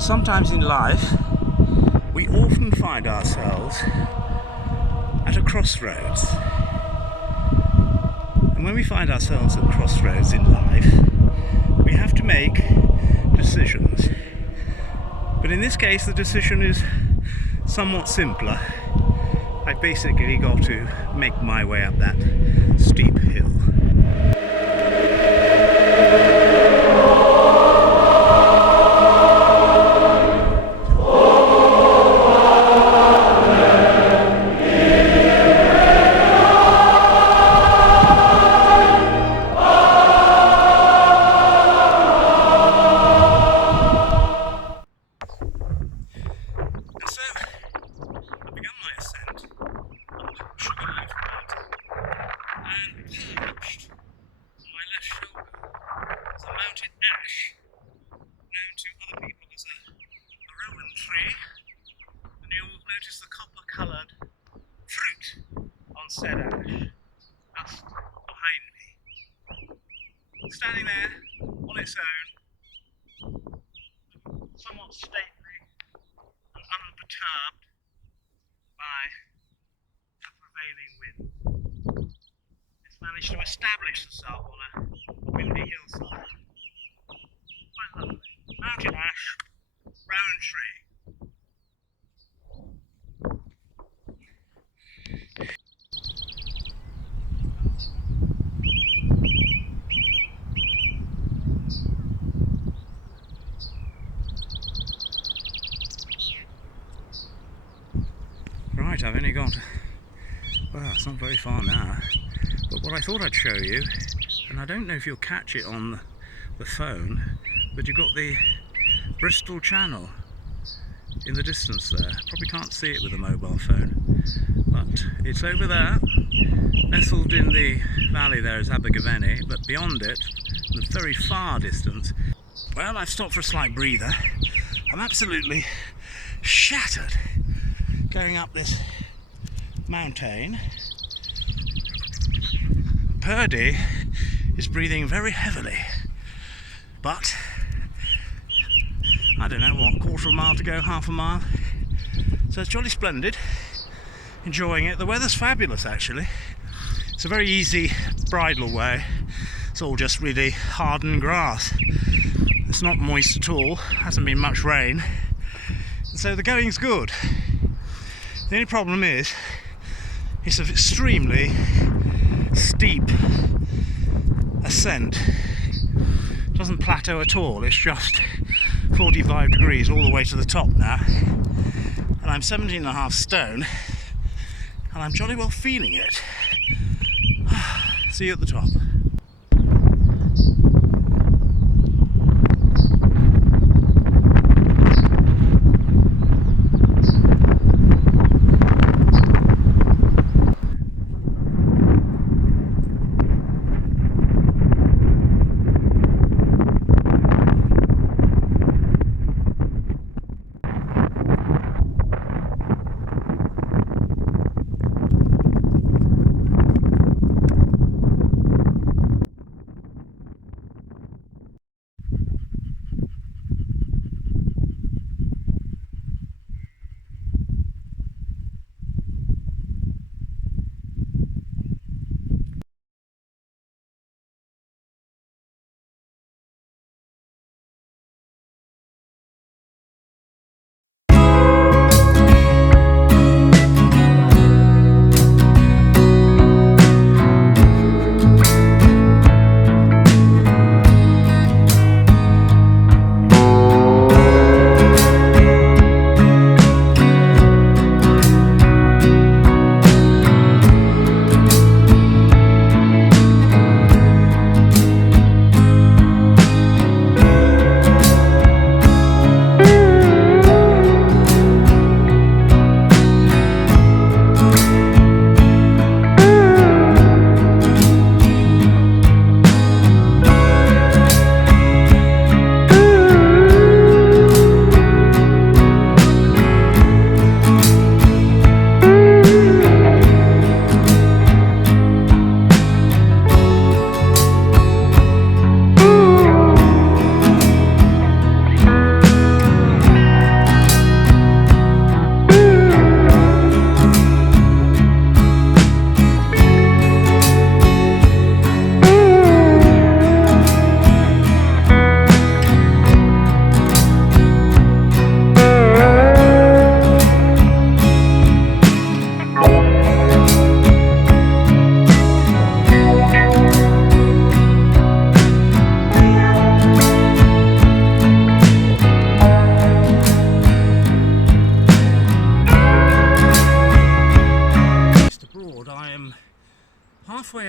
Sometimes in life, we often find ourselves at a crossroads. And when we find ourselves at crossroads in life, we have to make decisions. But in this case, the decision is somewhat simpler. I've basically got to make my way up that steep hill. Notice the copper-coloured fruit on said ash, just behind me. Standing there on its own, somewhat stately and unperturbed by the prevailing wind. It's managed to establish itself on a windy hillside. Quite lovely. Mountain ash, rowan tree. Right, I've only got, well, it's not very far now, but what I thought I'd show you, and I don't know if you'll catch it on the phone, but you've got the Bristol Channel in the distance there. Probably can't see it with a mobile phone, but it's over there. Nestled in the valley there is Abergavenny, but beyond it, the very far distance, well, I've stopped for a slight breather. I'm absolutely shattered going up this mountain. Purdy is breathing very heavily, but I don't know what, quarter of a mile to go, half a mile, so it's jolly splendid. Enjoying it. The weather's fabulous actually. It's a very easy bridle way. It's all just really hardened grass. It's not moist at all, hasn't been much rain, and so the going's good. The only problem is it's an extremely steep ascent. It doesn't plateau at all, it's just 45 degrees all the way to the top now. And I'm 17.5 stone and I'm jolly well feeling it. See you at the top.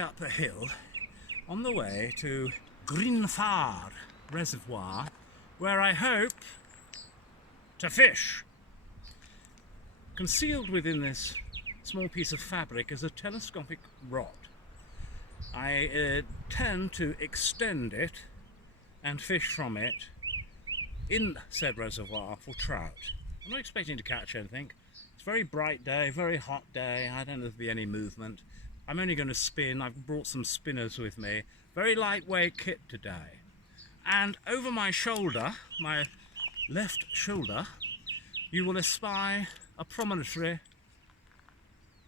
up a hill on the way to Grywne reservoir, where I hope to fish. Concealed within this small piece of fabric is a telescopic rod. I tend to extend it and fish from it in said reservoir for trout. I'm not expecting to catch anything. It's a very bright day, very hot day. I don't know if there'll be any movement. I'm only going to spin. I've brought some spinners with me. Very lightweight kit today. And over my shoulder, my left shoulder, you will espy a promontory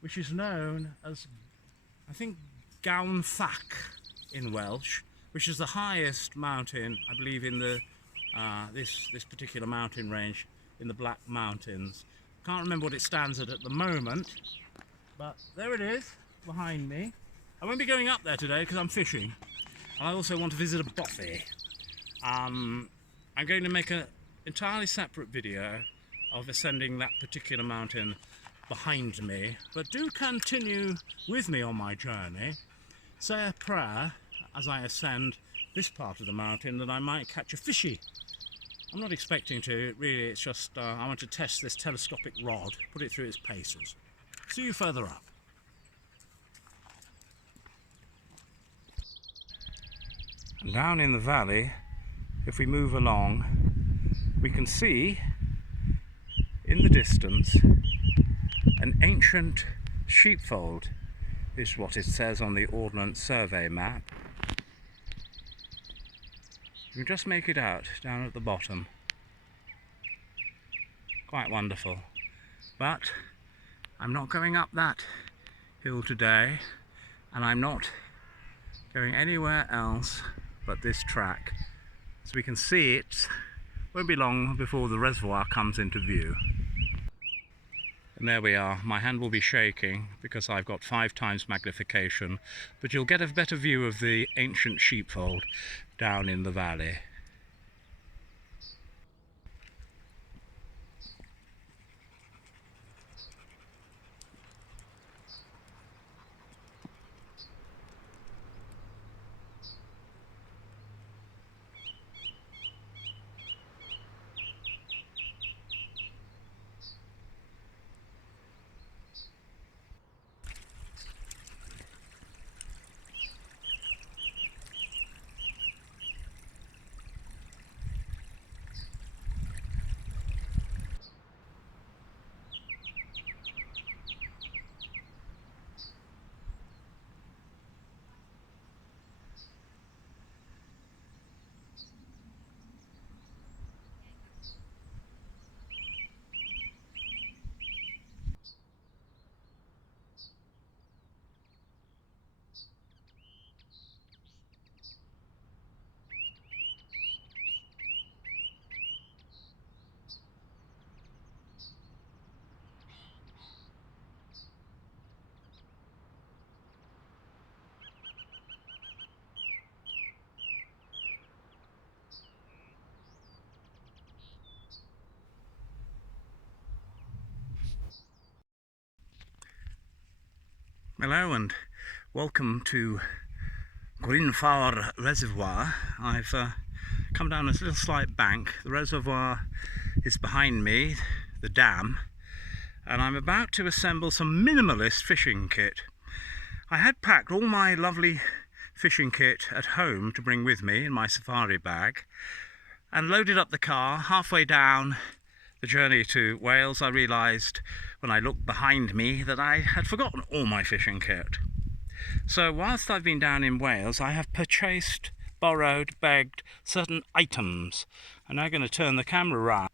which is known as, I think, Grywne in Welsh, which is the highest mountain, I believe, in the this particular mountain range in the Black Mountains. Can't remember what it stands at the moment, but there it is behind me. I won't be going up there today because I'm fishing, and I also want to visit a Bothy. I'm going to make an entirely separate video of ascending that particular mountain behind me, but do continue with me on my journey. Say a prayer as I ascend this part of the mountain that I might catch a fishy. I'm not expecting to, really. It's just I want to test this telescopic rod, put it through its paces. See you further up. And down in the valley, if we move along, we can see in the distance an ancient sheepfold, is what it says on the Ordnance Survey map. You can just make it out down at the bottom. Quite wonderful. But I'm not going up that hill today, and I'm not going anywhere else but this track. So we can see it won't be long before the reservoir comes into view. And there we are. My hand will be shaking because I've got 5 times magnification, but you'll get a better view of the ancient sheepfold down in the valley. Hello and welcome to Grywne reservoir. I've come down a little slight bank. The reservoir is behind me, the dam, and I'm about to assemble some minimalist fishing kit. I had packed all my lovely fishing kit at home to bring with me in my safari bag and loaded up the car. Halfway down the journey to Wales, I realised when I looked behind me that I had forgotten all my fishing kit. So whilst I've been down in Wales, I have purchased, borrowed, begged certain items. I'm now going to turn the camera around.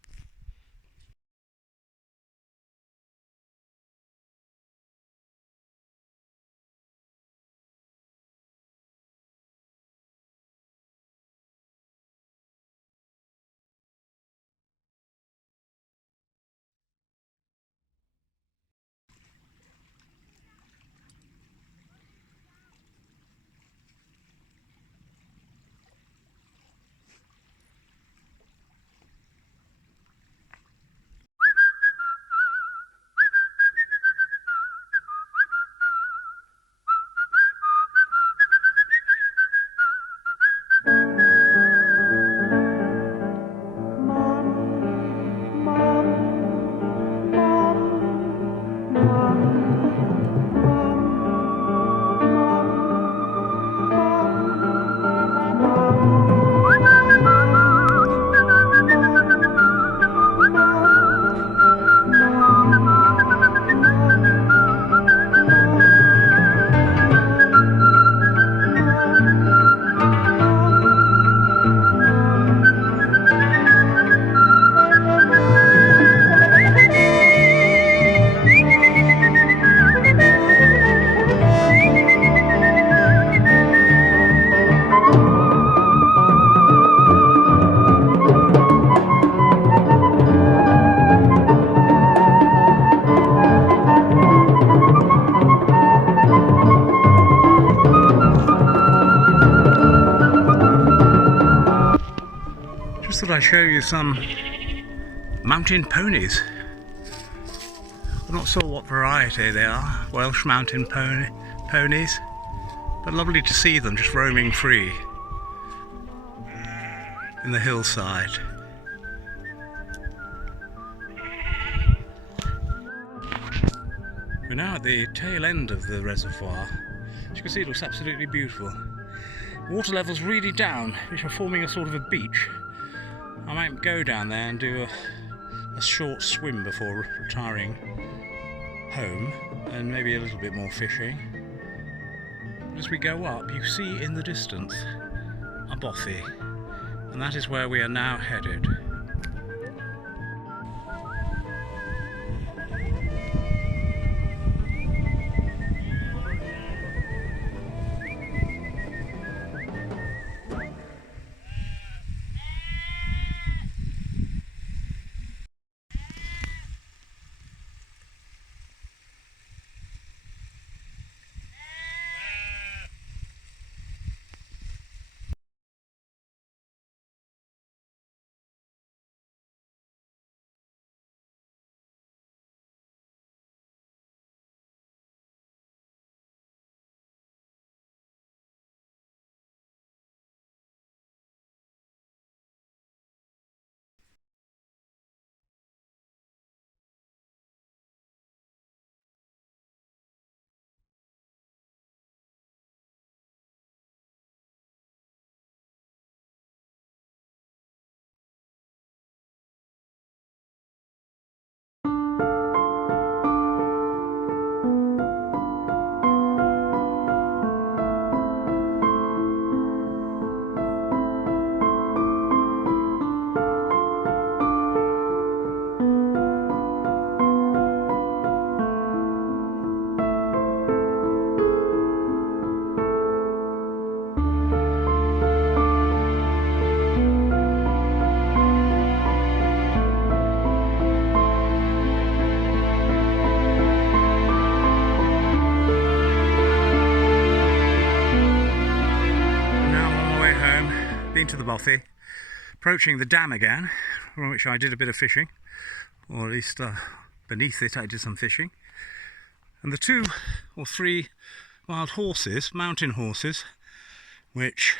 Just thought I'd show you some mountain ponies. I'm not sure what variety they are, Welsh mountain ponies, but lovely to see them just roaming free in the hillside. We're now at the tail end of the reservoir. As you can see, it looks absolutely beautiful. Water level's really down, which are forming a sort of a beach. I might go down there and do a short swim before retiring home, and maybe a little bit more fishing. As we go up, you see in the distance a Bothy, and that is where we are now headed. To the Bothy, approaching the dam again, from which I did a bit of fishing, or at least beneath it I did some fishing. And the 2 or 3 wild horses, mountain horses, which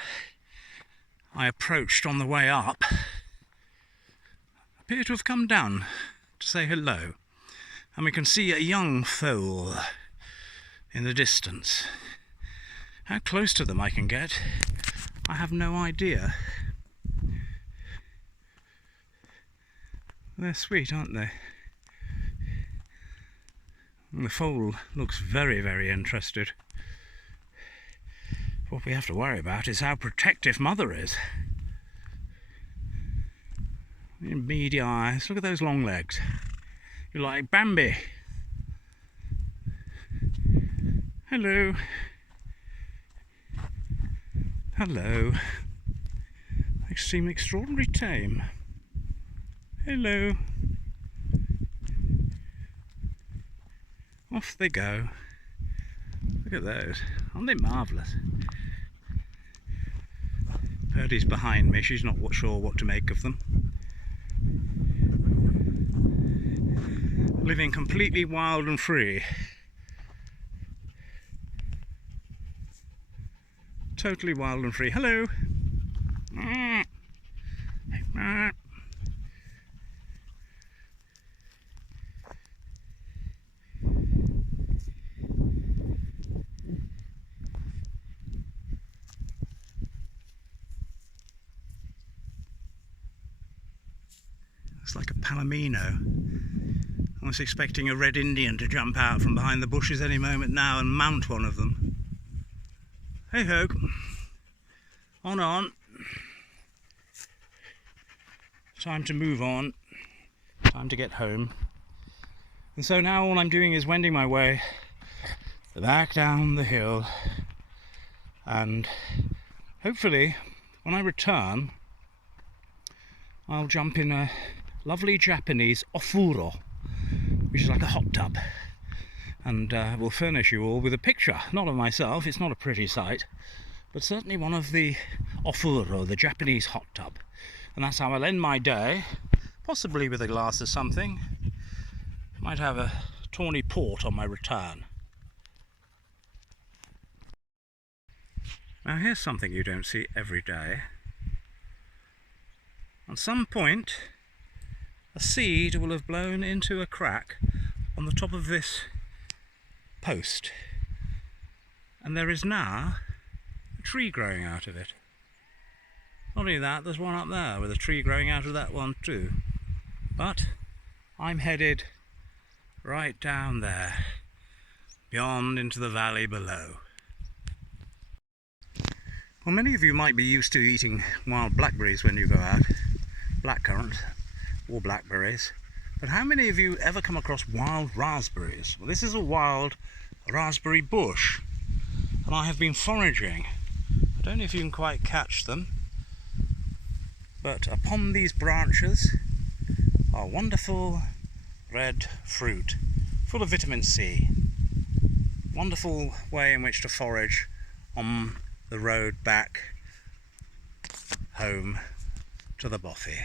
I approached on the way up, appear to have come down to say hello. And we can see a young foal in the distance. How close to them I can get, I have no idea. They're sweet, aren't they? And the foal looks very, very interested. What we have to worry about is how protective mother is. Beady eyes, look at those long legs. You're like Bambi. Hello. Hello. They seem extraordinarily tame. Hello. Off they go. Look at those. Aren't they marvellous? Purdy's behind me. She's not sure what to make of them. Living completely wild and free. Totally wild and free. Hello. It's like a palomino. I was expecting a red Indian to jump out from behind the bushes any moment now and mount one of them. Hey ho, on. Time to move on, time to get home. And so now all I'm doing is wending my way back down the hill, and hopefully when I return I'll jump in a lovely Japanese Ofuro, which is like a hot tub. And will furnish you all with a picture, not of myself, it's not a pretty sight, but certainly one of the Ofuro, the Japanese hot tub. And that's how I'll end my day, possibly with a glass of something. Might have a tawny port on my return. Now here's something you don't see every day. At some point, a seed will have blown into a crack on the top of this post, and there is now a tree growing out of it. Not only that, there's one up there with a tree growing out of that one too. But I'm headed right down there, beyond into the valley below. Well, many of you might be used to eating wild blackberries when you go out, blackcurrant or blackberries, but how many of you ever come across wild raspberries? Well, this is a wild raspberry bush, and I have been foraging. I don't know if you can quite catch them, but upon these branches are wonderful red fruit, full of vitamin C. Wonderful way in which to forage on the road back home to the Bothy.